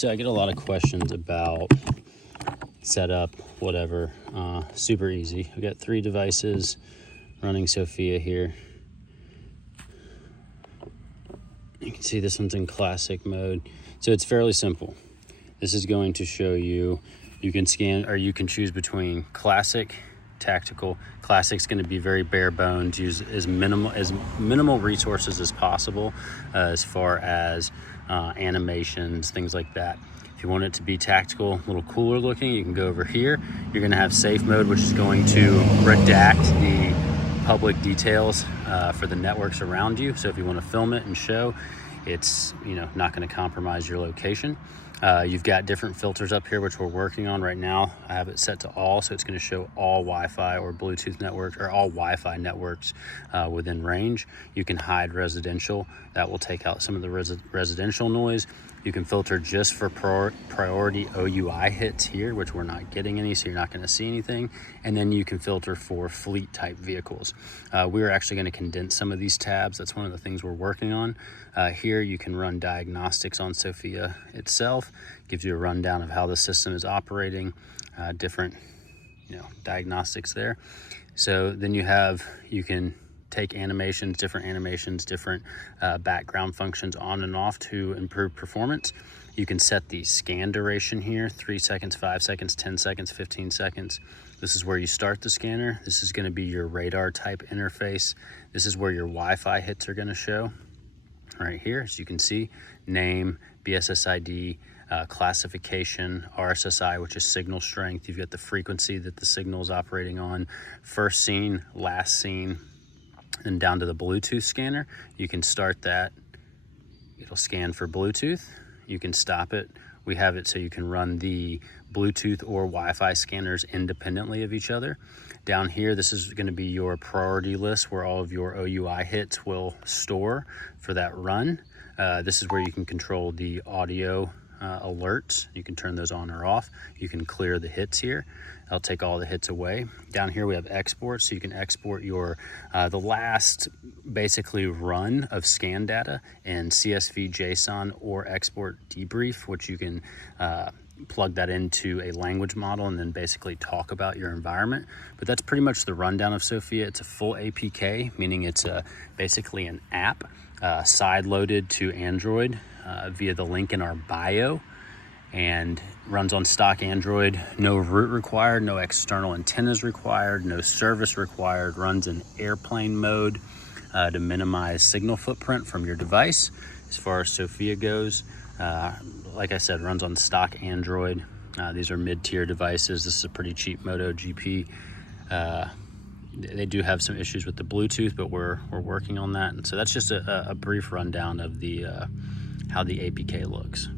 So I get a lot of questions about setup, whatever. Super easy. I've got 3 devices running Sophia here. You can see this one's in classic mode. So it's fairly simple. This is going to show you, you can scan, or you can choose between classic, tactical. Classic's going to be very bare bones, use as minimal resources as possible as far as animations, things like that. If you want it to be tactical, a little cooler looking, you can go over here. You're going to have safe mode, which is going to redact the public details for the networks around you. So if you want to film it and show, it's not going to compromise your location. You've got different filters up here, which we're working on right now. I have it set to all, so it's going to show all Wi-Fi or Bluetooth networks, or all Wi-Fi networks within range. You can hide residential. That will take out some of the residential noise. You can filter just for priority OUI hits here, which we're not getting any, so you're not going to see anything. And then you can filter for fleet type vehicles. We're actually going to condense some of these tabs. That's one of the things we're working on. Here you can run diagnostics on Sophia itself. Gives you a rundown of how the system is operating, different diagnostics there. So then you can take animations, different background functions on and off to improve performance. You can set the scan duration here, 3 seconds, 5 seconds, 10 seconds, 15 seconds. This is where you start the scanner. This is going to be your radar type interface. This is where your Wi-Fi hits are going to show. Right here, as you can see, name, BSSID, classification, RSSI, which is signal strength. You've got the frequency that the signal is operating on, first seen, last seen, and down to the Bluetooth scanner. You can start that. It'll scan for Bluetooth. You can stop it. We have it so you can run the Bluetooth or Wi-Fi scanners independently of each other. Down here, this is going to be your priority list where all of your OUI hits will store for that run. This is where you can control the audio alerts. You can turn those on or off. You can clear the hits here. I'll take all the hits away. Down here we have export, so you can export your the last basically run of scan data in CSV, JSON, or export debrief, which you can plug that into a language model and then basically talk about your environment. But that's pretty much the rundown of Sophia. It's a full APK, meaning it's basically an app side-loaded to Android via the link in our bio, and runs on stock Android. No root required, no external antennas required, no service required. Runs in airplane mode to minimize signal footprint from your device. As far as Sophia goes, like I said, runs on stock Android. These are mid-tier devices. This is a pretty cheap Moto GP. They do have some issues with the Bluetooth, but we're working on that. And so that's just a brief rundown of the how the APK looks.